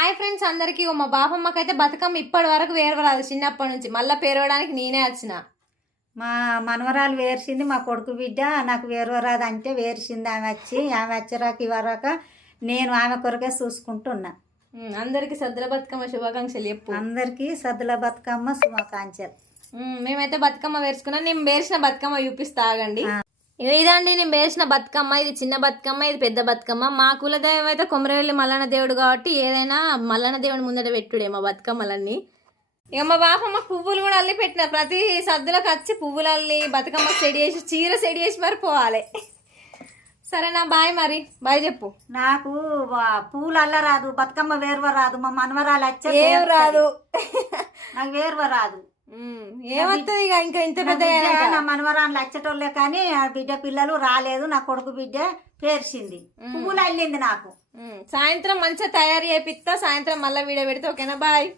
Hi friends అందరికీ. మా బాపమ్మకైతే బతుకమ్మ ఇప్పటి వరకు వేరవరాదు. చిన్నప్పటి నుంచి మళ్ళీ పేరవడానికి నేనే వచ్చిన. మా మనవరాలు వేర్చింది మా కొడుకు బిడ్డ నాకు వేరువరాదు అంటే వేర్చింది ఆమె వచ్చి ఆమె వచ్చరాక ఇవరాక నేను ఆమె కొరకే చూసుకుంటున్నా. అందరికీ సద్దుల బతుకమ్మ శుభాకాంక్షలు చెప్పు. అందరికీ సద్దుల బతుకమ్మ శుభాకాంక్షలు. మేమైతే బతుకమ్మ వేసుకున్నాం నేను వేసిన బతుకమ్మ చూపిస్తా ఆగండి. ఆ. ఇగో ఇదండి నేను వేసిన బతుకమ్మ ఇది చిన్న బతుకమ్మ ఇది పెద్ద బతుకమ్మ. మా కులదైవం అయితే కొమరవెల్లి మల్లన్న దేవుడు కాబట్టి ఏదైనా మల్లన్న దేవుడి ముందట పెట్టుడే మా బతుకమ్మలన్నీ. ఇక మా బాపమ్మ పువ్వులు కూడా అల్లి పెట్టిన. ప్రతి సద్దులకు వచ్చి పువ్వులు అల్లి బతుకమ్మ సెడి చేసి చీర సెడి చేసి మరి పోవాలి. సరేనా బాయ్ మరి. బాయ్ చెప్పు. నాకు పూలు అల్లరాదు బతుకమ్మ వేరువరాదు మా మనవరాలు వచ్చే రాదు. నాకు వేరువరాదు. ఉమ్, ఏమవుతుంది ఇక ఇంకా ఇంత పెద్ద? నా మనవరాలు వచ్చేటోళ్ళే కానీ ఆ బిడ్డ పిల్లలు రాలేదు నా కొడుకు బిడ్డ పేర్చింది. పువ్వులు అల్లింది నాకు. సాయంత్రం మంచిగా తయారు చేపిస్తా సాయంత్రం మళ్ళీ వీడియో పెడితే ఓకేనా? బాయ్.